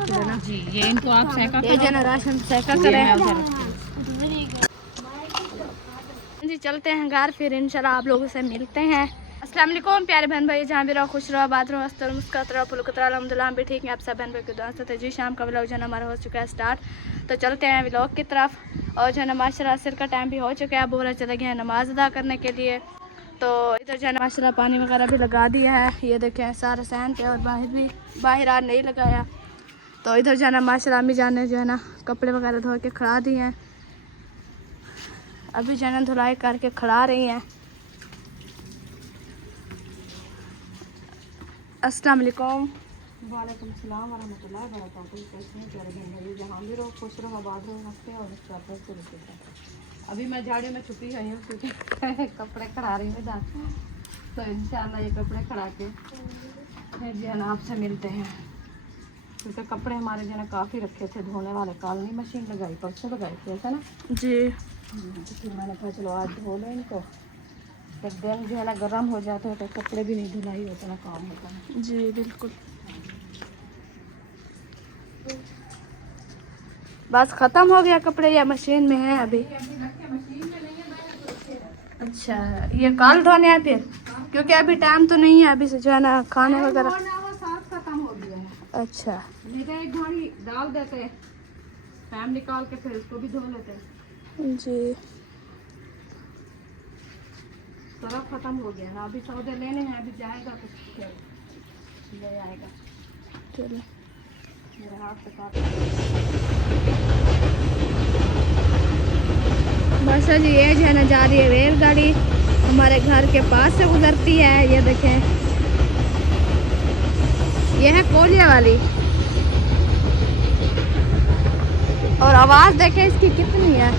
रख देना जी। ये इनको आप सेका ये जो ना राशन सेका करें। जी चलते हैं घर, फिर इंशाल्लाह आप लोगों से मिलते हैं। अस्सलाम वालेकुम प्यारे बहन भाई, जहाँ भी रहो खुश रहो, आबाद रहो, हंसते रहो, मुस्कुराते रहो, पुलकतरा अल्हम्दुलिल्लाह हम भी ठीक हैं। आप सब बहन भाई की दुआ से जी शाम का व्लॉग जो है हमारा हो चुका है स्टार्ट। तो चलते हैं व्लॉग की तरफ। और जो है ना माशाल्लाह असर का टाइम भी हो चुका है, बोला चले गए हैं नमाज अदा करने के लिए। तो इधर जो है ना माशाल्लाह पानी वगैरह भी लगा दिया है, ये देखें सारा सहन पे, और बाहर आ नहीं लगाया। तो इधर जो है ना माशाल्लाह अम्मी जान ने जो है ना कपड़े वगैरह धो के खड़ा दिए हैं, अभी जो है ना धुलाई करके खड़ा रही हैं। अस्सलाम वालेकुम। वालेकुम सलाम वरहमतुल्लाहि वबरकातुहू। कैसे हैं प्यारे बहन भाई, जहाँ भी रहो खुश रहो, आबाद रहो, हंसते और मुस्कुराते रहो। अभी मैं झाड़ी में छुपी हुई हूँ क्योंकि कपड़े खड़ा रही हूँ दांत। तो इंशाल्लाह ये कपड़े खड़ा के फिर जो है ना आपसे मिलते हैं, क्योंकि कपड़े हमारे जो है ना काफ़ी रखे थे धोने वाले। कल नहीं मशीन लगाई, परसों लगाई थी ऐसा ना जी। तो फिर मैंने कहा चलो आज धो लो इनको। जब दिन जो है ना गर्म हो जाता है तो कपड़े भी नहीं धुलाई होता ना, काम होता है। जी बिल्कुल। बस ख़त्म हो गया कपड़े या मशीन में है अभी? अच्छा, ये कल धोने हैं फिर? क्योंकि अभी टाइम तो नहीं है अभी से जो है ना खाने वगैरह। खत्म हो गया है। अच्छा, नहीं तो एक घड़ी डाल देते, टाइम निकाल के फिर उसको भी धो लेते। जी सरफ खत्म हो गया ना, अभी सौदे लेने हैं, अभी जाएगा कुछ ले आएगा। चलो। मेरे हाथ से काट। बस जी ये जो है ना जा रही है रेलगाड़ी, हमारे घर के पास से गुजरती है। ये देखें, ये है कोलिया वाली, और आवाज़ देखें इसकी कितनी है।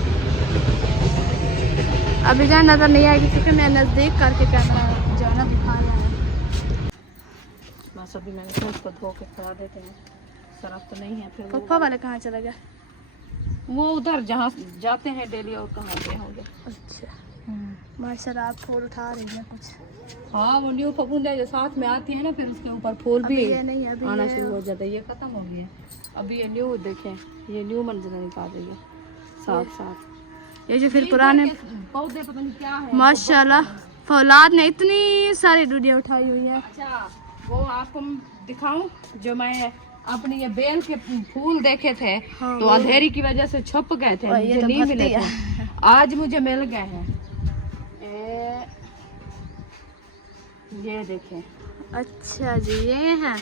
अभी जो है नज़र नहीं आएगी क्योंकि मैं नज़दीक करके कैमरा जो है ना दिखाया है। बस अभी मैंने फिर उसको धो के खड़ा देते हैं, सरफ तो नहीं है। फिर पप्पा वाले कहाँ चले गए? वो उधर जहाँ जाते हैं डेली, और कहाँ गए होंगे। अच्छा, माशाल्लाह आप फूल उठा रही हैं कुछ। हाँ, वो न्यू फफूंदे जो साथ में आती है ना, फिर उसके ऊपर फूल भी ये नहीं, अभी आना ये शुरू हो जाता है। ये खत्म हो गया, अभी ये न्यू देखें, ये न्यू मंजर निकाल रही है साथ साथ। ये जो फिर पुराने पौधे पता नहीं क्या है। माशाल्लाह फौलाद ने इतनी सारी डूडियाँ उठाई हुई है। अच्छा, वो आपको दिखाऊं जो मैं अपने ये बेल के फूल देखे थे। हाँ, तो अंधेरी की वजह से छुप गए थे, मुझे तो नहीं मिले थे। आज मुझे मिल गए हैं। ये देखें। अच्छा जी, ये है,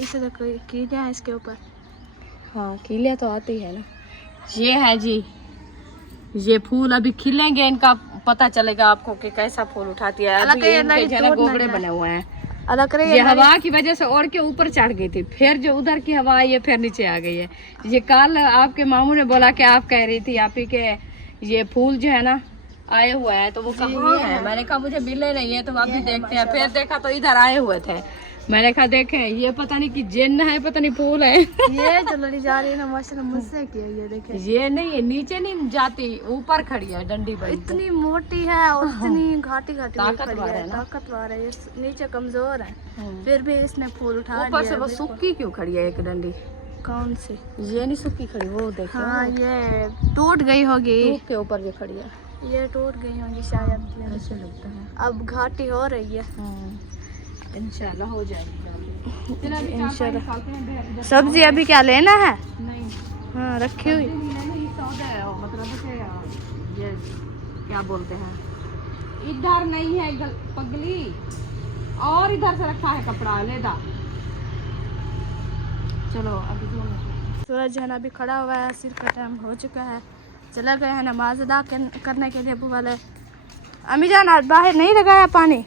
इसे तो कोई कीड़े हैं इसके ऊपर। हाँ, कीलियाँ तो आती है ना। ये है जी, ये फूल अभी खिलेंगे, इनका पता चलेगा आपको कि कैसा फूल उठाती है। अभी इनके जो है ना गोगड़े बने हुए हैं। ये हवा की वजह से ओढ़ के ऊपर चढ़ गई थी, फिर जो उधर की हवा आई है फिर नीचे आ गई है। ये कल आपके मामू ने बोला कि आप कह रही थी आप ही के ये फूल जो है ना आए हुए हैं, तो वो कहाँ है? मैंने कहा मुझे मिले नहीं है, तो अभी देखते हैं। फिर देखा तो इधर आए हुए थे। मैंने कहा देखें, ये पता नहीं कि जिन्न है, पता नहीं फूल है। ये जो लड़ी जा रही है ना माशाल्लाह मुझसे की है, ये देखें। ये नहीं, नीचे नहीं जाती, ऊपर खड़ी है डंडी पर। इतनी मोटी है और इतनी घाटी घाटी ताकतवर है ना। ताकतवर है। ये नीचे कमजोर है, फिर भी इसने फूल उठा लिया। ऊपर से वो सूखी क्यों खड़ी है एक डंडी? कौन सी? ये नहीं सूखी खड़ी, वो देखो। हाँ, ये टूट गई होगी, के ऊपर ये खड़ी है। ये टूट गई होगी शायद, ऐसे लगता है। अब घाटी हो रही है। इंशाल्लाह हो जाएगी इंशाल्लाह। सब्जी अभी क्या लेना है? नहीं, हाँ रखी हुई। मतलब ये क्या बोलते हैं, इधर नहीं है पगली, और इधर से रखा है कपड़ा लेदा। चलो अभी सूरज है ना अभी खड़ा हुआ है, सिर का टाइम हो चुका है, चला गए हैं नमाज अदा करने के लिए। अबू वाले अम्मी जान आज बाहर नहीं लगाया पानी,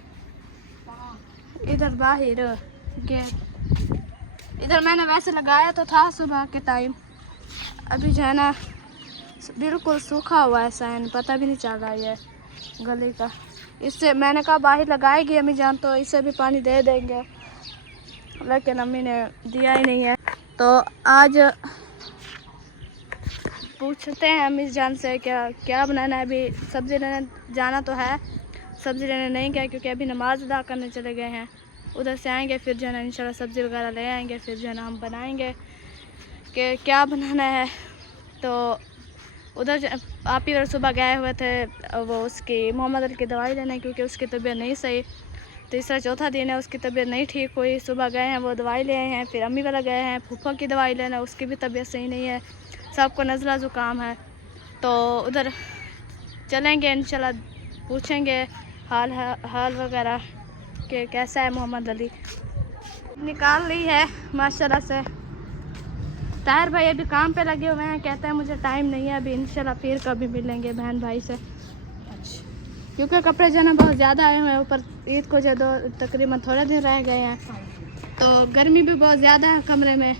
इधर बाहर गेट इधर मैंने वैसे लगाया तो था सुबह के टाइम। अभी जो है ना बिल्कुल सूखा हुआ है साइन, पता भी नहीं चल रहा है गली का। इससे मैंने कहा बाहर लगाएगी अम्मी जान तो इससे भी पानी दे देंगे, लेकिन अम्मी ने दिया ही नहीं है। तो आज पूछते हैं अम्मी जान से क्या क्या बनाना है। अभी सब्ज़ी लेने जाना तो है, सब्ज़ी लेने नहीं गए क्योंकि अभी नमाज अदा करने चले गए हैं। उधर से आएंगे फिर जो है ना इंशाल्लाह सब्ज़ी वगैरह ले आएंगे, फिर जो है ना हम बनाएंगे। कि क्या बनाना है। तो उधर आप ही सुबह गए हुए थे वो उसकी मोहम्मद अली की दवाई लेने, क्योंकि उसकी तबीयत नहीं सही, तीसरा चौथा दिन है उसकी तबीयत नहीं ठीक हुई। सुबह गए हैं वो दवाई ले आए हैं, फिर अम्मी वाला गए हैं फूफा की दवाई लेना, उसकी भी तबीयत सही नहीं है, सबको नज़ला ज़ुकाम है। तो उधर चलेंगे इंशाल्लाह, पूछेंगे हाल वगैरह कि कैसा है मोहम्मद अली। निकाल ली है माशाल्लाह से। ताहिर भाई अभी काम पे लगे हुए हैं, कहते हैं मुझे टाइम नहीं है अभी, इंशाल्लाह फिर कभी मिलेंगे बहन भाई से। अच्छा, क्योंकि कपड़े जो है ना बहुत ज़्यादा आए हुए हैं, ऊपर ईद को जो तकरीबन थोड़े दिन रह गए हैं, तो गर्मी भी बहुत ज़्यादा है कमरे में।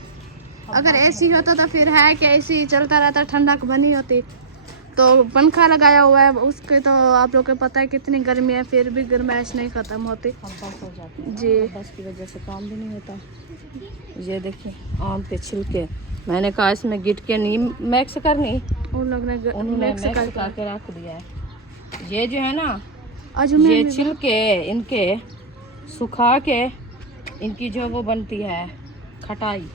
अगर एसी होता तो फिर है कि एसी चलता रहता, ठंडक बनी होती। तो पंखा लगाया हुआ है उसके, तो आप लोग को पता है कितनी गर्मी है, फिर भी गर्माइश नहीं ख़त्म होती हो जाती है जी। बस की वजह से काम भी नहीं होता। ये देखिए आम के छिलके, मैंने कहा इसमें गिट के नहीं मैक्स करनी, उन लोग ने उन्होंने मैक्स करके रख दिया है। ये जो है ना, आज ये छिलके इनके सुखा के इनकी जो वो बनती है खटाई,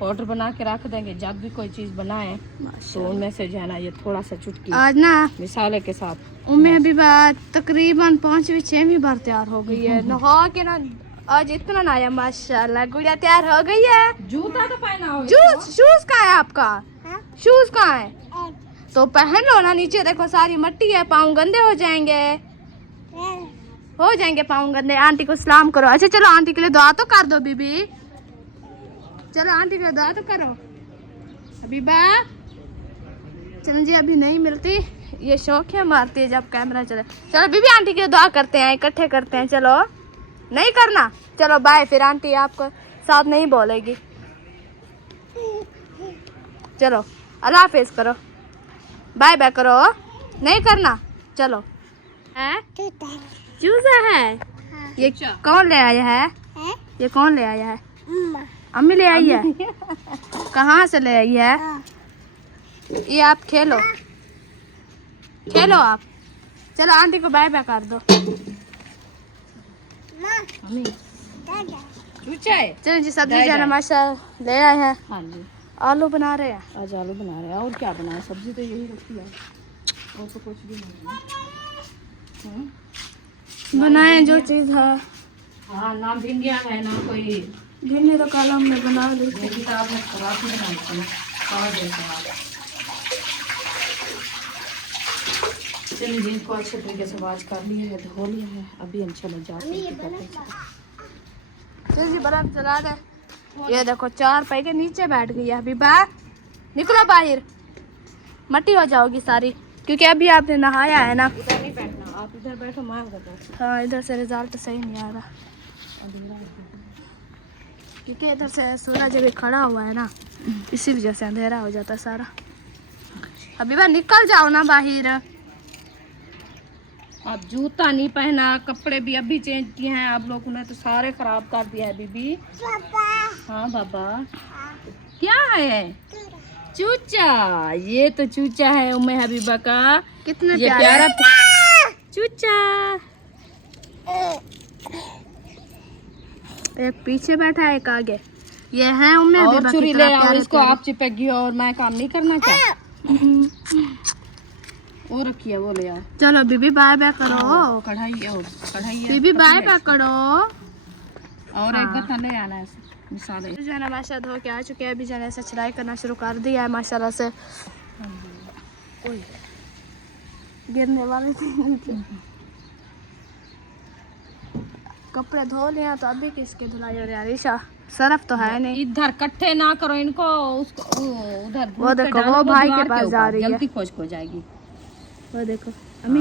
पाउडर बना के रख देंगे। जब भी कोई चीज़ बनाए तो उनमें से जो है ना ये थोड़ा सा चुटकी आज ना मिसाले के साथ उम्मीद अभी बात तकरीबन 5वीं 6वीं बार तैयार हो गई है। नहा के ना आज इतना ना आया माशाल्लाह, गुड़िया तैयार हो गई है। जूता तो पहना हो, शूज कहाँ है आपका? शूज कहाँ है? तो पहन लो ना, नीचे देखो सारी मिट्टी है, पाँव गंदे हो जाएंगे, हो जाएंगे पाँव गंदे। आंटी को सलाम करो। अच्छा चलो आंटी के लिए दुआ तो कर दो बीबी, चलो आंटी के लिए दुआ तो करो। हबीबा चलो जी, अभी नहीं मिलती, ये शौक है मारती है जब कैमरा चले। चलो बीबी आंटी के लिए दुआ करते हैं, इकट्ठे करते हैं। चलो नहीं करना, चलो बाय। फिर आंटी आपको साथ नहीं बोलेगी। चलो अल्लाह हाफिज करो, बाय बाय करो, नहीं करना। चलो है चूजा है ये, कौन ले आया है? ये कौन ले आया है? अम्मी ले आई है। कहाँ से ले आई है? ये आप खेलो खेलो आप। चलो आंटी को बाय बाय कर दो। चलो जी, सब्जी जाना माशा ले आए हैं। हाँ जी, आलू बना रहे हैं। आज आलू बना रहे हैं, और क्या बनाए? सब्जी तो यही रखी है, और तो कुछ भी नहीं है। बनाए जो चीज़ है। हाँ, ना भिंडिया है ना कोई, भिंडी तो कल हमने बना ली। ये भी तो आपने खराब ही बनाती है, और देते हैं आप। चलिए जी, इसको अच्छे तरीके से वाश कर लिया है, धो लिया है, अभी इंशाल्लाह जाते हैं। चल जी बल्ब चला दे। ये देखो 4 पाई के नीचे बैठ गई है। अभी बाहर निकलो, बाहर मट्टी हो जाओगी सारी, क्योंकि अभी आपने नहाया है ना। इधर नहीं बैठना, आप इधर बैठो, मैं उधर बैठो। हाँ, इधर से रिजल्ट सही नहीं आ रहा, क्योंकि इधर से सूरज अभी खड़ा हुआ है ना, इसी वजह से अंधेरा हो जाता है सारा। अभी बाहर निकल जाओ ना बाहर। आप जूता नहीं पहना, कपड़े भी अभी चेंज किए हैं आप लोगों ने, तो सारे खराब कर दिया है बीबी। हाँ बाबा, क्या है? चूचा, ये तो चूचा है उम्मे हबीबा का, कितना ये प्यारा चूचा। एक पीछे बैठा है, एक आगे। ये है उम्मे और हबीबा छुरी की ले तरह आओ, प्यारे इसको प्यारे। आप चिपक गई और मैं काम नहीं करना क्या? वो रखिए, वो ले आओ। चलो बीबी बाय बाय करो। कढ़ाई और कढ़ाई है, बीबी बाय बाय करो। और एक गत्ता ले आना है मिसाले। जो है ना माशा धो के आ चुके हैं, अभी जो है ऐसा चढ़ाई करना शुरू कर दिया है माशाल्लाह से। गिरने वाले थे। कपड़े धो लिया तो अभी किसके धुलाई हो रही है? ईशा सरफ तो है नहीं। इधर इकट्ठे ना करो इनको, उसको उधर वो देखो, वो भाई के पास जा रही है, जल्दी खुश्क हो जाएगी। वो देखो अम्मी,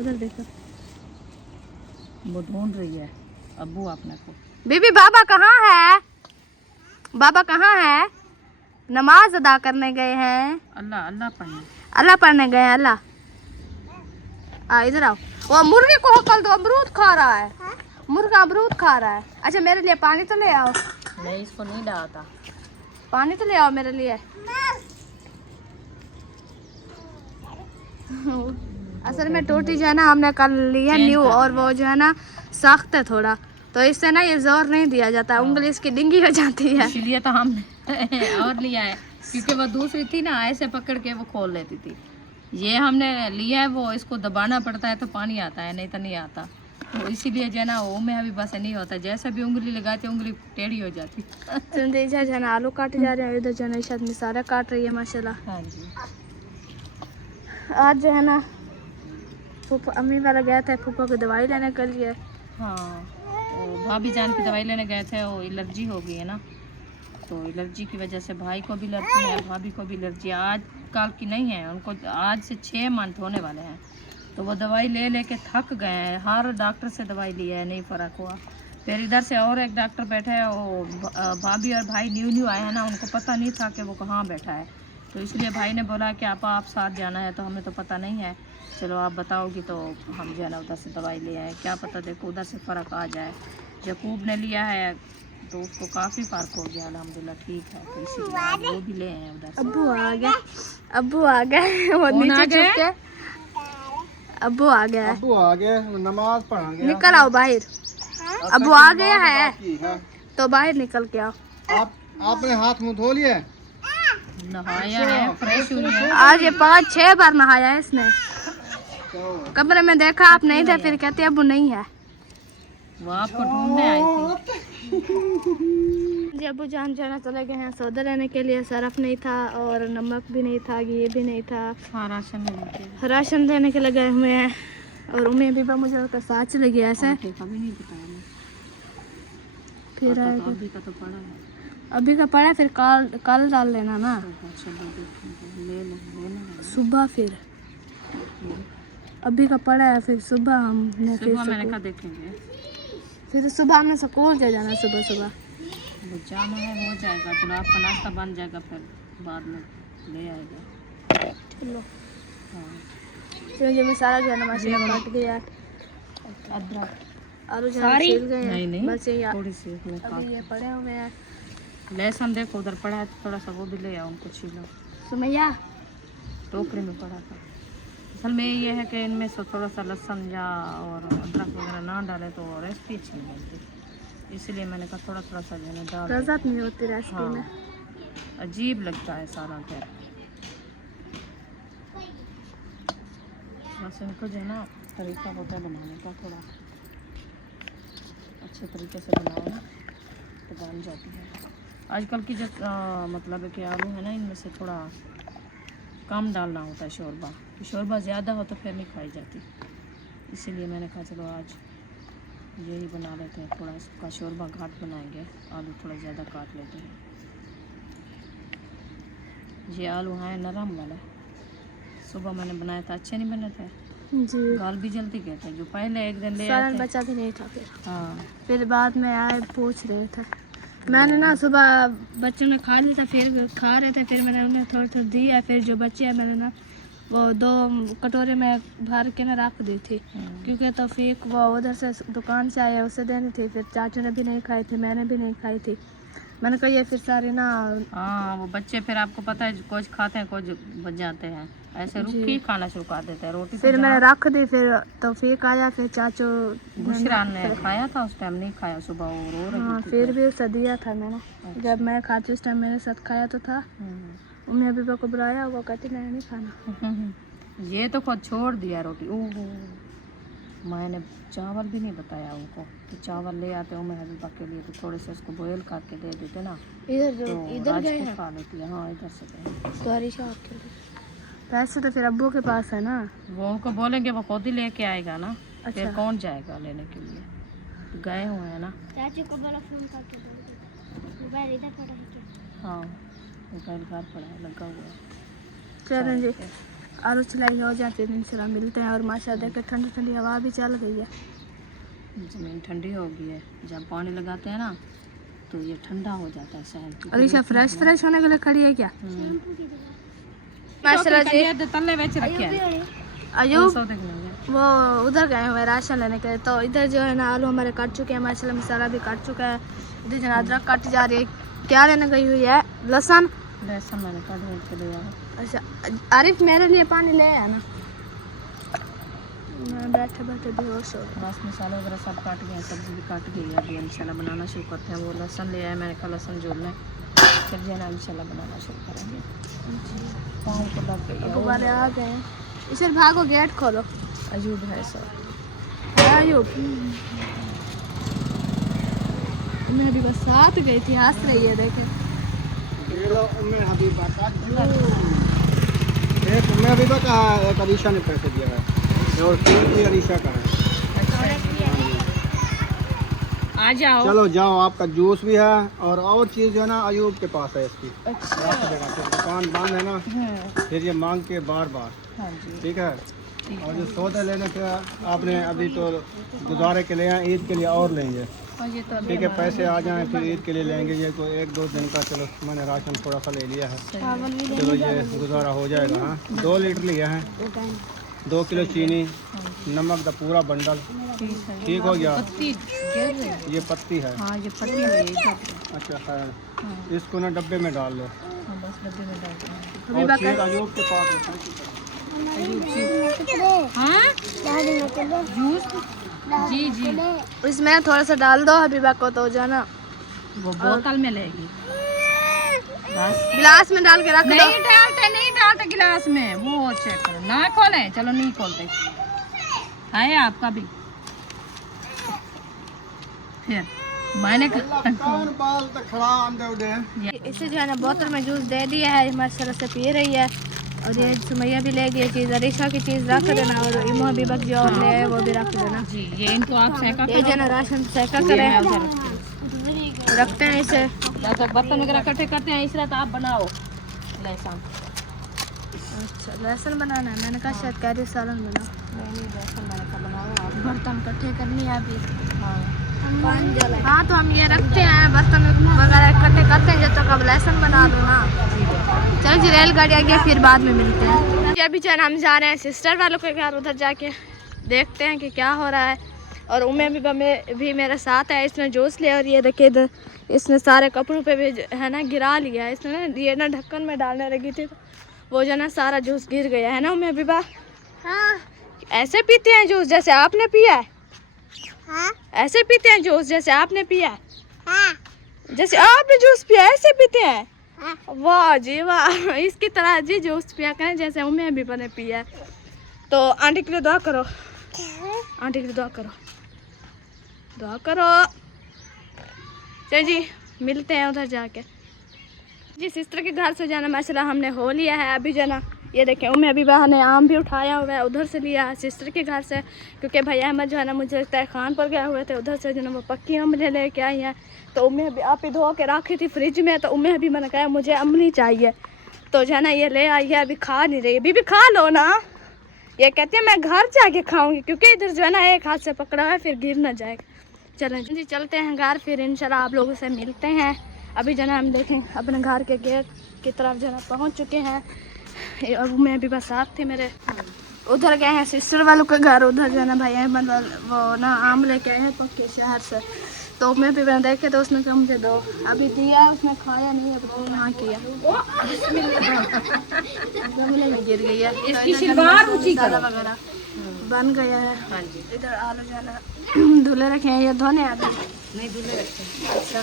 उधर देखो, वो ढूंढ रही है अब्बू अपने को। बीबी बाबा कहाँ है? बाबा कहाँ है? नमाज अदा करने गए हैं। अल्लाह अल्लाह पढ़ने, अल्लाह पढ़ने गए हैं। अल्लाह इधर आओ। वो मुर्गे को हकल दो, अमरूद खा रहा है। मुर्गा अमरूद खा रहा है। अच्छा मेरे लिए पानी तो ले आओ। नहीं इसको नहीं डालता, पानी तो ले आओ मेरे लिए। असल में टोटी जो है ना हमने कल ली है न्यू, और वो जो है ना सख्त है थोड़ा, तो इससे ना ये जोर नहीं दिया जाता, उंगली इसकी डिंगी हो जाती है। इसलिए तो हम और लिया है क्योंकि वो दूसरी थी ना, ऐसे पकड़ के वो खोल लेती थी। ये हमने लिया है, वो इसको दबाना पड़ता है तो पानी आता है, नहीं तो नहीं आता। तो इसीलिए जो है ना वो में अभी बस नहीं होता, जैसे भी उंगली लगाती उंगली टेढ़ी हो जाती। जो है ना आलू काटे जा रहे हैं, इधर जो है ना इशाद में सारा काट रही है माशाल्लाह। हाँ जी। आज जो है ना फूफा अम्मी वाला गया था फूफा को दवाई लेने के लिए। हाँ, भाभी जान की दवाई लेने गए थे, वो एलर्जी हो गई है ना, तो एलर्जी की वजह से भाई को भी एलर्जी है, भाभी को भी एलर्जी है। आज कल की नहीं है, उनको आज से 6 मंथ होने वाले हैं। तो वो दवाई ले लेके थक गए हैं, हर डॉक्टर से दवाई ली है, नहीं फ़र्क हुआ। फिर इधर से और एक डॉक्टर बैठे हैं, वो भाभी और भाई न्यू आए हैं ना, उनको पता नहीं था कि वो कहाँ बैठा है, तो इसलिए भाई ने बोला कि आप साथ जाना है, तो हमें तो पता नहीं है, चलो आप बताओगी तो हम जो है ना उधर से दवाई ले आए। क्या पता देखो उधर से फ़र्क आ जाए। यकूब ने लिया है तो उसको काफ़ी फ़र्क हो गया अल्हम्दुलिल्लाह, ठीक है, तो इसीलिए आज वो भी ले आए उधर से। अब्बू आ गया, अब्बू आ गए, वो नीचे छुप के अब्बू आ गया, अब्बू आ गए, नमाज पढ़ा गया। निकल आओ बाहर। अब्बू आ गया है तो बाहर निकल के आओ। आपने हाथ मुंह धो लिए? नहाया है, फ्रेश हुई है। आज ये 5-6 बार नहाया है इसने। कमरे में देखा आप नहीं थे, फिर कहते अब्बू नहीं है, वो आपको ढूंढने आई थी। जी अब्बू जान जाना चले गए हैं सौदा लेने के लिए। सरफ नहीं था और नमक भी नहीं था, घी भी नहीं था। हाँ, राशन लेने के लिए गए हुए हैं। और उम्मीद भी मुझे उसका साथ चले गया ऐसे। कभी नहीं बताया मैं। फिर तो आएगा अभी का तो पड़ा है, अभी का पड़ा, फिर कल डाल लेना ना लेना सुबह। फिर अभी का पड़ा है, फिर सुबह हमने सुबह मैंने कहा देखेंगे, फिर सुबह हमने स्कूल जा जाना। सुबह सुबह वो जाना है, हो जाएगा, चलो आपका नाश्ता बन जाएगा, फिर बाद में ले आएगा। चलो हाँ, फिर जब सारा जो है ना मसाला काट गया, अदरक आलू जो है छिल गए हैं, नहीं बस ये थोड़ी सी इसमें अभी ये पड़े हुए हैं। लहसुन देखो उधर पड़ा है, तो थोड़ा सा वो भी ले आओ, उनको छीलो। सुमैया टोकरी में पड़ा था। असल में ये है कि इनमें से थोड़ा सा लहसुन या और अदरक वगैरह ना डाले तो रेसिपी अच्छी नहीं बनती, इसलिए मैंने कहा थोड़ा थोड़ा सा जो है डाल दें। लज़्ज़त नहीं होती रेसिपी हाँ, में, अजीब लगता है सारा फिर। बस इनको जो है ना तरीका होता है बनाने का, थोड़ा अच्छे तरीके से बनाओ ना तो बन जाती है। आजकल की जो मतलब है कि आलू है ना, इनमें से थोड़ा कम डालना होता है शोरबा, शोरबा ज़्यादा हो तो फिर नहीं खाई जाती, इसीलिए मैंने कहा चलो आज यही बना लेते हैं, थोड़ा इसका शोरबा घाट बनाएंगे, आलू थोड़ा ज़्यादा काट लेते हैं। ये आलू हैं नरम वाला, सुबह मैंने बनाया था, अच्छे नहीं बने थे जी गाल भी जल्दी गए थे, जो पहले एक दिन ले आए सालन थे। बचा भी नहीं था। हाँ, फिर बाद में आए पूछ रहे थे, मैंने ना सुबह बच्चों ने खा लिया था, फिर खा रहे थे, फिर मैंने उन्हें थोड़ा थोड़ा दिया, फिर जो बचे हैं मैंने ना वो 2 कटोरे में भर के ना रख दी थी, क्योंकि तौफीक वो उधर से दुकान से आया उसे देनी थी, फिर चाचू ने भी नहीं खाई थी, मैंने भी नहीं खाई थी। मैंने कहा ये फिर सारे ना, हाँ, वो बच्चे फिर आपको पता है कुछ खाते हैं कुछ बच जाते हैं, ऐसे रुखी खाना शुरू कर देते हैं रोटी। फिर मैंने रख दी, फिर तौफीक आया, फिर चाचू बुशरान ने खाया था, उस टाइम नहीं खाया, सुबह वो रो रही हाँ, थी। फिर भी उसे दिया था मैंने, जब मैं खाती उस टाइम मेरे साथ खाया तो था। उम्मी अभी को बुलाया, वो कहती मैंने नहीं खाना। ये तो खुद छोड़ दिया रोटी। ओहो, मैंने चावल भी नहीं बताया उनको कि चावल ले आते हो मैं हबीबा के लिए, तो थोड़े से उसको बॉयल करके दे देते ना, इधर तो इधर गए राज हैं खा लेती है। हाँ, इधर से गए। सॉरी शॉप के लिए, पैसे तो फिर अब्बू के पास है ना, वो उनको बोलेंगे वो खुद ही लेके आएगा ना, फिर अच्छा। कौन जाएगा लेने के लिए, तो गए हुए हैं ना। चाचू को बोलो फोन करके दो, मोबाइल इधर पड़ा है क्या? हाँ, मोबाइल घर पड़ा है, लगा हुआ है। चलें जी, आलू चलाई हो जाए फिर इंशाल्लाह मिलते हैं। और माशाल्लाह देख ठंडी ठंडी हवा भी चल गई है, ज़मीन ठंडी हो गई है, जब पानी लगाते हैं ना तो ये ठंडा हो जाता है शहर। अलीशा फ्रेश होने के लिए खड़ी है क्या? माशाल्लाह जी, तले बेच रखे हैं। अयूब सौ तक नहीं है। वो उधर गए हुए राशन लेने के लिए, तो इधर जो है ना आलू हमारे कट चुके हैं माशाल्लाह, मसाला भी कट चुका है। इधर जो अदरक काटी जा रही है, क्या लेने गई हुई है? लहसुन। लहसुन मैंने काट के लिया है। अच्छा आरिफ मेरे लिए पानी ले आना, मैं बैठे बैठे बेहोश हो गई। बस मसाले वगैरह सब काट गए हैं, सब्जी भी काट गई है, अभी इंशाल्लाह बनाना शुरू करते हैं। वो लहसुन ले आए, मैंने कहा लहसुन जोड़ लें, फिर जो है ना इंशाल्लाह बनाना शुरू करेंगे। पाँव को लग गई है। गुब्बारे आ गए हैं। इसे भागो, गेट खोलो। अयूब है सर। अयूब मैं अभी बस साथ गई थी, हंस रही है देखे। उम्मे हबीबा का एक उम्मे हबीबा का एक अरीशा ने पैसे दिया है और तीन की अरीशा का है। आ जाओ। चलो जाओ, आपका जूस भी है और चीज़ जो है ना अयूब के पास है इसकी। अच्छा। रख देना, फिर दुकान बंद है ना, फिर ये मांग के बार बार। हाँ जी। ठीक है। और जो सौदे लेने के आपने अभी तो गुजारे के लिए हैं, ईद के लिए और लेंगे। और ये तो ठीक है, पैसे आ जाएं फिर ईद के लिए लेंगे। ये कोई 1-2 दिन का, चलो मैंने राशन थोड़ा सा ले लिया है, चलो ये गुजारा हो जाएगा। हाँ 2 लीटर लिया है, 2 किलो चीनी, नमक का पूरा बंडल। ठीक हो गया। ये पत्ती है। हाँ ये पत्ती है। अच्छा है। इसको ना डब्बे में डाल लो। बस डब्बे में डाल दें। और चीज़ अयूब के पास है। हाँ जूस जी जी इसमें थोड़ा सा डाल दो हबीबा को तो जाना वो बोतल में लेगी। बस गिलास में डाल के रख दो। नहीं डालते गिलास में। वो चेक करो ना खोले। चलो नहीं खोलते है आपका भी। फिर मैंने इसे जो है ना बोतल में जूस दे दिया है, माशाल्लाह से पी रही है। और ये सुमैया भी ले गई चीज़, अरीशा की चीज़ रख देना और इमो भी बक जो और ले वो भी रख देना जी। ये इनको आप सेका ये जो है ना राशन सेका करें, रखते हैं इसे। जब तक बर्तन वगैरह इकट्ठे करते हैं इस रात आप बनाओ लहसुन। अच्छा लहसुन बनाना है, मैंने कहा शायद कैरी सालन बनाओ। लहसुन बनाओ आप। बर्तन इकट्ठे करनी है अभी। हाँ हाँ तो हम ये रखते हैं बर्तन वगैरह इकट्ठे करते हैं जब तक अब लहसुन बना दो ना। चलो जी रेलगाड़ी आ गया, फिर बाद में मिलते हैं। अभी चल हम जा रहे हैं सिस्टर वालों के घर, उधर जाके देखते हैं कि क्या हो रहा है। और उम्मे भी मेरे साथ है। इसने जूस लिया और ये देखिए इधर इसने सारे कपड़ों पे भी है ना गिरा लिया है। इसने ना ये ना ढक्कन में डालने लगी थी तो वो जो ना सारा जूस गिर गया है ना उम्मे भी बा। हाँ ऐसे पीते हैं जूस जैसे आपने पिया है। हाँ? ऐसे पीते हैं जूस जैसे आपने पिया है। हाँ? जैसे आपने जूस पिया ऐसे पीते हैं। हाँ? वाह जी वाह, इसकी तरह जी जूस पिया करें जैसे उम्मे भी बने पिया है। तो आंटी के लिए दुआ करो। आंटी के लिए दुआ करो, दुआ करो। चलिए जी मिलते हैं उधर जाके। जी सिस्टर के घर से जाना माशाल्लाह हमने हो लिया है। अभी जाना ये देखें उम्मे अभी बहन ने आम भी उठाया हुआ है, उधर से लिया है सिस्टर के घर से, क्योंकि भैया अहमद जो है ना मुझे लगता है खान पर गए हुए थे, उधर से जो ना वो पक्की अम्बली लेके आई हैं। तो उम्मे अभी आप ही धो के रखी थी फ्रिज में, तो उम्मे अभी मैंने कहा मुझे अम्बली चाहिए, तो जो है ना ये ले आई है। अभी खा नहीं रही, अभी भी खा लो ना। ये कहती है मैं घर जाके खाऊंगी, क्योंकि इधर जो है ना एक हाथ से पकड़ा है फिर गिर ना जाएगा। चलें जी चलते हैं घर, फिर इंशाल्लाह आप लोगों से मिलते हैं। अभी जो है हम देखें अपने घर के गेट की तरफ जो है पहुँच चुके हैं। और मैं भी बस साथ थे मेरे, उधर गए हैं सिस्टर वालों के घर। उधर जो है ना भाई अहमद वो ना आम लेके आए हैं पक्के शहर से, तो मैं भी मैंने देखे तो उसने कहा मुझे दो। अभी दिया उसने खाया नहीं, अभी तो यहाँ किया गमले में गिर गई है। इसकी शिलवार ऊंची दादा वगैरह बन गया है। हाँ जी। इधर आलू जो है ना धुले रखे हैं, ये धोने आते नहीं धुले रखते हैं। अच्छा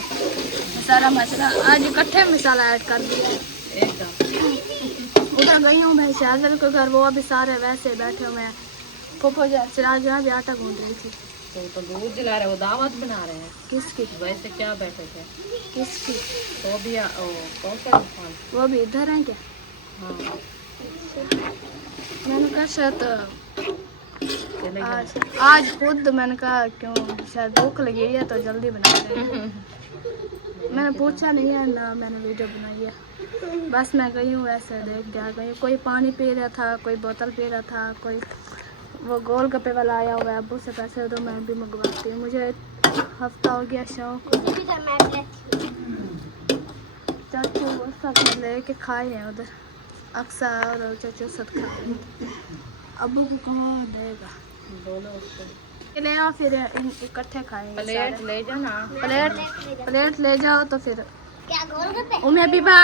मसाला मसाला आज इकट्ठे मसाला ऐड कर दिया एकदम। उधर गई हूँ भाई शाहजल के घर, वो अभी सारे वैसे बैठे हुए हैं। फूफो सिराज यहाँ भी आटा गूंद रही थी। तो दूध जला रहे, वो दावत बना रहे हैं। किसकी? वैसे क्या बैठे थे? किसकी? तो भी कौन सा दुकान? वो भी इधर हैं क्या? हाँ मैंने कहा शायद आज खुद मैंने कहा क्यों शायद भूख लगी है तो जल्दी बना रहे हैं। मैंने पूछा नहीं है ना, मैंने वीडियो बनाई है बस। मैं गई हूँ ऐसे देख के आ गई। कोई पानी पी रहा था, कोई बोतल पी रहा था, कोई वो गोलगप्पे वाला आया हुआ है। अब्बू से पैसे दो मैं भी मंगवाती हूँ, मुझे हफ्ता हो गया शौक। चाचू वो सब लेके खाए हैं उधर, अक्सर और चाचू सब खाए। अब्बू को कहाँ देगा, बोलो उसको ले आओ फिर इकट्ठे खाएंगे। प्लेट ले जाओ ना। प्लेट ले जाओ तो फिर उन्हें भी बा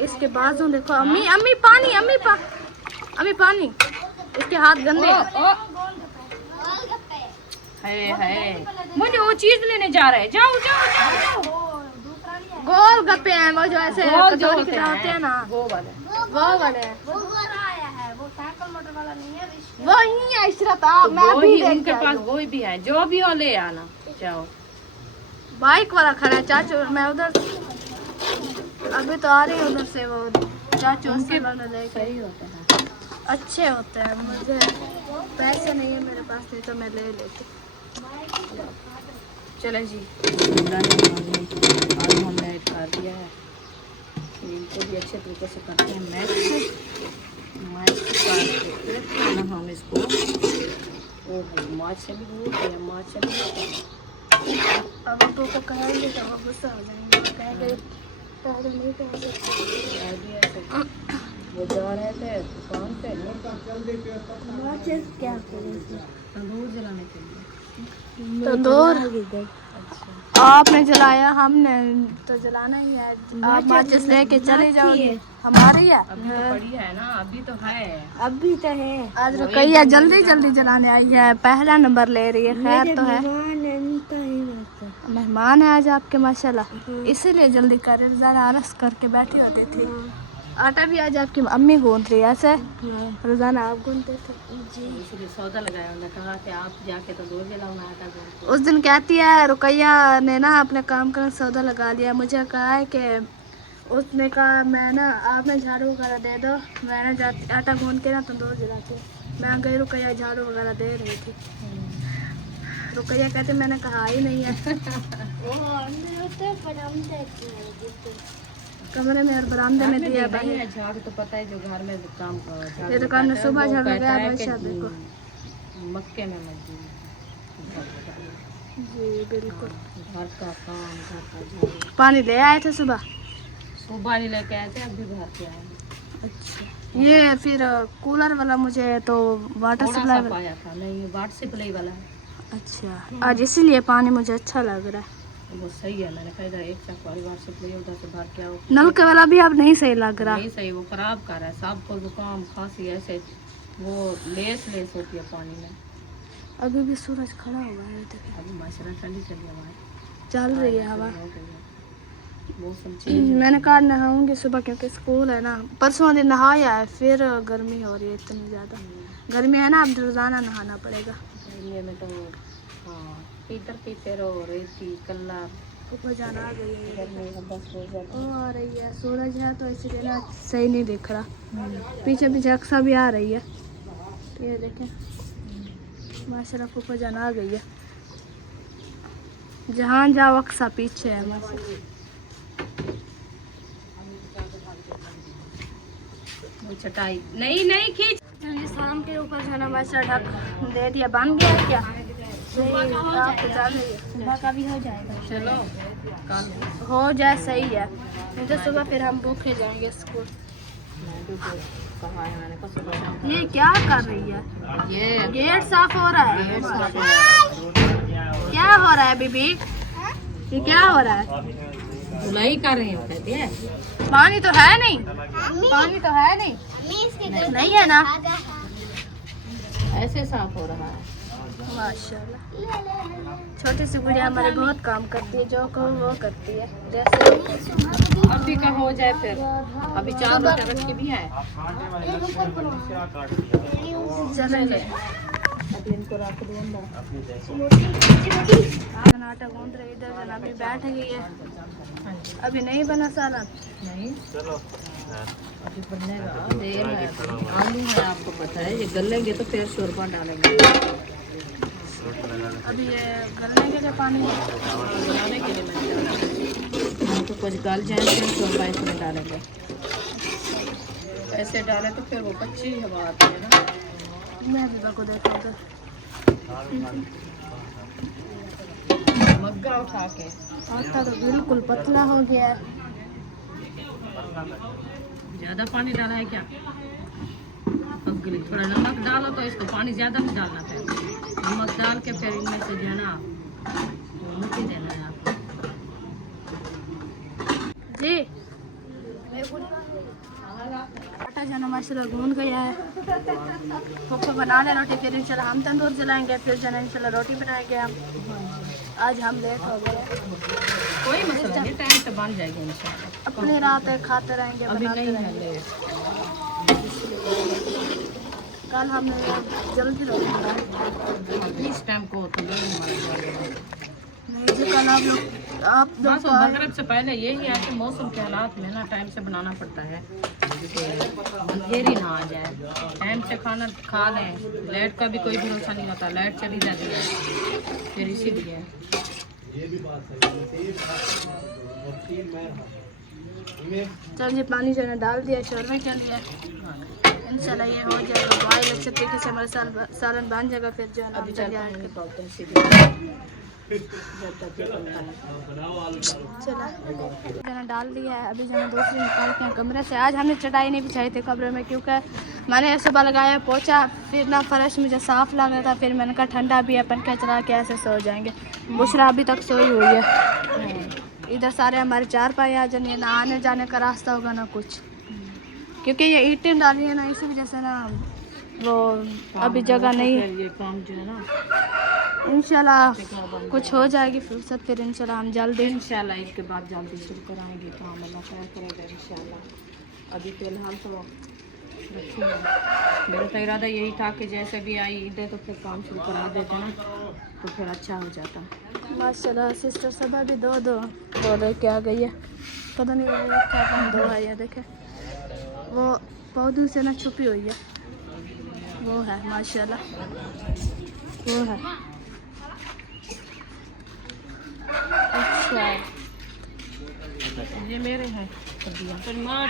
इसके बाजू देखो। अम्मी अम्मी पानी, अम्मी पानी, इसके हाथ गंदे है। मुझे वो चीज लेने जा रहे हैं। जाओ जाओ जाओ जाओ। गोल गप्पे हैं वो जो ऐसे गोल जो कटोरी होते के होते हैं ना, वो वाले। वो वाले वो ही है इशरत। आप मैं वो भी ही देख उनके के आई पास हूँ। वो भी है, जो भी हो ले आना। जाओ बाइक वाला खड़ा है चाचू, मैं उधर अभी तो आ रही हूँ उधर से, वो चाचू उनके लेके सही होते हैं। अच्छे होते हैं। मुझे पैसे नहीं है मेरे पास, नहीं तो मैं ले लेती। चले जी, आलू हमने ऐड कर दिया है। इनको भी अच्छे तरीके से करते हैं मैश करके खाना हम इसको। ओहो माछ भी होते हैं, माछ भी होते हैं। अब अब्बू को कहेंगे तो वो गुस्सा हो जाएंगे, वो कहेंगे पहले नहीं कह सकते। वो जा रहे थे दुकान पे क्या करेंगे? तंदूर जलाने के लिए। तंदूर आपने जलाया, हमने तो जलाना ही है। आप माचिस लेके चले जाओगे, हमारी है। अभी तो पड़ी है ना, अभी तो है। अभी तो है। आज रुकैया जल्दी जल्दी जलाने आई है, पहला नंबर ले रही है। खैर तो है, मेहमान है आज आपके माशाल्लाह, इसीलिए जल्दी कर रही। रोजाना आलस करके बैठी होती थी। आटा भी आज आपकी अम्मी गूंथ रही है, ऐसे रोजाना आप गूंथते थे जी। इसलिए सौदा लगाया, उन्होंने कहा कि आप जाके तो दो जलाओ, मैं आटा गूंथ। उस दिन कहती है रुकैया ने ना अपने काम का सौदा लगा लिया। मुझे कहा है कि उसने कहा मैं ना आपने झाड़ू वगैरह दे दो, मैं ना जाती आटा गूंथ के ना तंदूर जलाती हूँ। मैं गई, रुकैया झाड़ू वगैरह दे रही थी। रुकैया कहते मैंने कहा ही नहीं है। कमरे में और बरामदे में दिया भाई। है झाड़ू तो पता है, जो घर में काम ये दुकान में सुबह झाड़ू कहता गया है भाई कि साहब देखो। मक्के में मजदूर जी बिल्कुल। घर का काम, घर का झाड़ू। पानी ले आए थे सुबह? सुबह नहीं लेके आए थे, अभी घर पे आए। अच्छा, ये फिर कूलर वाला मुझे तो वाटर थोड़ा सप्लाई सा वाला। पाया था, नहीं ये वाटर सप्लाई वाला है। अच्छा, आज इसीलिए पानी मुझे अच्छा लग रहा है। वो सही है, मैंने कहा इधर एक चक्कर वाटर सप्लाई उधर से भर के आओ। नलके वाला भी अब नहीं सही लग रहा। नहीं सही, वो खराब कर रहा है सबको, जुकाम खांसी ऐसे वो लेस होती है पानी में। अभी भी सूरज खड़ा हुआ है, देखिए अभी माशाल्लाह ठंडी चली हवा चल रही है हवा। हो गई है, मौसम चेंज। मैंने कहा नहाऊंगी सुबह क्योंकि स्कूल है ना। परसों दिन नहाया है, फिर गर्मी हो रही है इतनी ज़्यादा। गर्मी है ना, अब रोज़ाना नहाना पड़ेगा। ये में तो हाँ पीतर पीते रहो, रेती कल्ला ऊपर जाना आ गई है। गर्मी का बस हो जाता ओ आ रही है, सूरज है तो इसीलिए ना सही नहीं दिख रहा। पीछे पीछे अक्सा भी आ रही है, ये देखें माशाल्लाह। ऊपर जाना आ गई है, जहाँ जाओ अक्सा पीछे है माशाल्लाह। वो चटाई नहीं खींच। शाम के ऊपर जो है ना वैसा ढक दे दिया, बन गया क्या? सुबह का भी हो जाएगा, चलो कल हो जाए सही है। नहीं तो सुबह फिर हम भूखे जाएंगे स्कूल। कहा है, मैंने कहा सुबह शाम ये क्या कर रही है? ये गेट साफ हो रहा है। गेट साफ है। क्या हो रहा है बीबी? ये क्या हो रहा है? धुलाई कर रही हूँ कहती है। पानी तो है नहीं, पानी तो है नहीं, नहीं है ना। ऐसे साफ हो रहा है माशाल्लाह। छोटी सी गुड़िया हमारे बहुत काम करती है, जो कहो वो करती है। जैसे अभी का हो जाए फिर, अभी 4 रोटी रखी भी है। चलेंगे अब इनको रख दूंगा। आटा गूंद रही, इधर जना भी बैठ गई है। अभी नहीं बना सालन? नहीं अभी बनेगा, देर है। आलू है आपको पता है, ये गलेंगे तो फिर शोरबा डालेंगे। अभी ये गलने के लिए पानी बनाने के लिए मैंने तो कुछ गल जाए फिर शोरबा इसमें डालेंगे। ऐसे डालें तो फिर वो कच्ची हवा आती है ना। मैं भी को देखा तो मग्गा उठा के। आटा तो बिल्कुल पतला हो गया है। ज़्यादा पानी डाला है क्या? पक गई। थोड़ा नमक डालो तो इसको पानी ज़्यादा नहीं डालना चाहिए। नमक डाल के फिर इनमें से जो है ना मिट्टी देना है आपको। जी आटा जो है ना माशाल्लाह भून गया है। पप्पा बना ले रोटी, फिर इंशाल्लाह हम तंदूर जलाएंगे, फिर जो है ना इंशाल्लाह रोटी बनाएंगे हम। आज हम लेट हो गए, कोई मसला नहीं, टाइम से बन जाएगी इंशाल्लाह। अपनी रात है, खाते रहेंगे, अभी बनाते नहीं है रहेंगे। लेट। कल हमने जल्दी रोटी बनाई, इस टाइम को तो नहीं हमारा नहीं जी कल आप लोग बस मगरिब से पहले यही है कि मौसम के हालात में ना टाइम से बनाना पड़ता है, अंधेरी ना आ जाए। टाइम से खाना खा लें, लाइट का भी कोई भरोसा नहीं होता, लाइट चली जाती है, फिर इसीलिए। चल जी पानी जो है ना डाल दिया शोरमे के लिए, इंशाल्लाह ये हो जाएगा, बॉयल अच्छे तरीके से हमारा सालन बन जाएगा। फिर जो है ना अभी चल चला चला डाल दिया है। अभी जो है दूसरी निकालते हैं कमरे से। आज हमने चटाई नहीं बिछाई थी कमरे में, क्योंकि मैंने सुबह लगाया पोछा, फिर ना फर्श मुझे साफ़ लग रहा था, फिर मैंने कहा ठंडा भी है, पंखा चला के ऐसे सो जाएंगे। बुशरा अभी तक सोई हुई है। इधर सारे हमारे चार पाई आ जाने, ना आने जाने का रास्ता होगा ना कुछ, क्योंकि ये ईंटें डाली है ना, इसी वजह से ना वो अभी जगह नहीं है। ये काम जो है ना इंशाल्लाह कुछ हो जाएगी फुर्सत, फिर इंशाल्लाह हम जल्दी इंशाल्लाह इसके बाद जल्दी शुरू कराएंगे काम, अल्लाह खैर करेगा इंशाल्लाह। अभी फ़िलहाल तो रखूँगा, मेरा तो इरादा यही था कि जैसे भी आई ईदें तो फिर काम शुरू करा देते ना, तो फिर अच्छा हो जाता। माशाल्लाह सिस्टर सब भी दो वो लेके आ गई है, पता नहीं वो क्या काम दो है। ये देखे वो पौधों से ना छुपी हुई है, वो है माशाल्लाह, वो है। अच्छा ये मेरे हैं सब्जियाँ, फिर माँ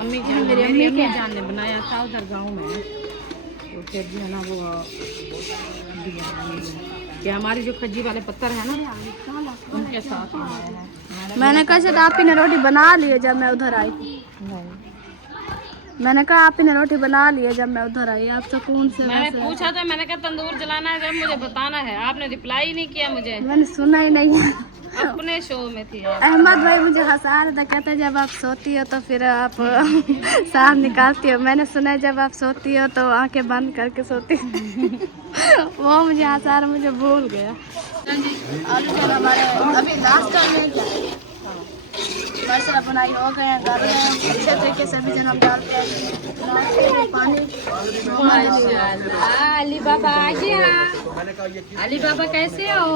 अम्मी ये जान, मेरी मेरी अम्मी अम्मी जान ने बनाया था उधर गांव में, तो फिर जो है ना वो दिया। ये हमारी जो खज्जी वाले पत्थर है ना, उनके साथ बनाया है। मैंने कहा शायद आप ही ने रोटी बना ली है जब मैं उधर आई। मैंने कहा आप ही ने रोटी बना ली है जब मैं उधर आई, आप सुकून से। मैंने पूछा था, मैंने कहा तंदूर जलाना है जब मुझे बताना है, आपने रिप्लाई ही नहीं किया मुझे। मैंने सुना ही नहीं है। अपने शो में थी आप। अहमद भाई मुझे हंसा रहा था, कहते जब आप सोती हो तो फिर आप सांस निकालती हो। मैंने सुना है जब आप सोती हो तो आंखें बंद करके सोती हो। वो मुझे हंसा रहा, मुझे भूल गया। आलू के हमारे अभी लास्ट टाइम में क्या मसाला बनाई हो गए हैं, डाल रहे हैं अच्छे तरीके से। अभी जब हम डालते हैं पानी। अली बाबा आ गया। अली बाबा कैसे हो?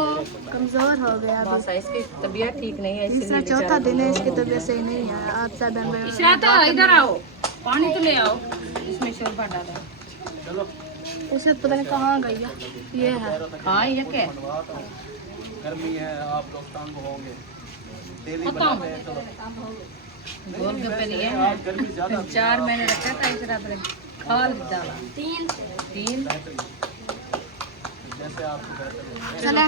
कमज़ोर हो गया अभी, बस इसकी तबीयत ठीक नहीं है, तीसरा चौथा दिन है, इसकी तबीयत सही नहीं है। आप सब इशराता इधर आओ, पानी तो ले आओ, इसमें शोरबा डाला। उसे पता नहीं कहाँ गई है। ये है हाँ ये क्या गर्मी है, आप लोग तंग होंगे, गोलगप्पे लिए हैं, 4 महीने रखा था इस खाल डाला, तीन जैसे आप चले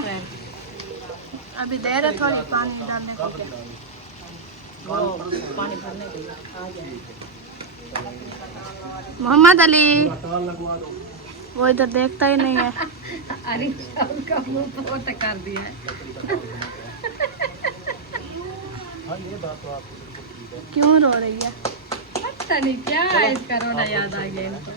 अभी देर है थोड़ी पानी डालने को। पानी भरने के लिए आ जाए। मोहम्मद अली वो इधर देखता ही नहीं है। अरे का मुंह बहुत कर दिया है। क्यों रो रही है? पता नहीं क्या है, इसका रोना याद आ गया इनको।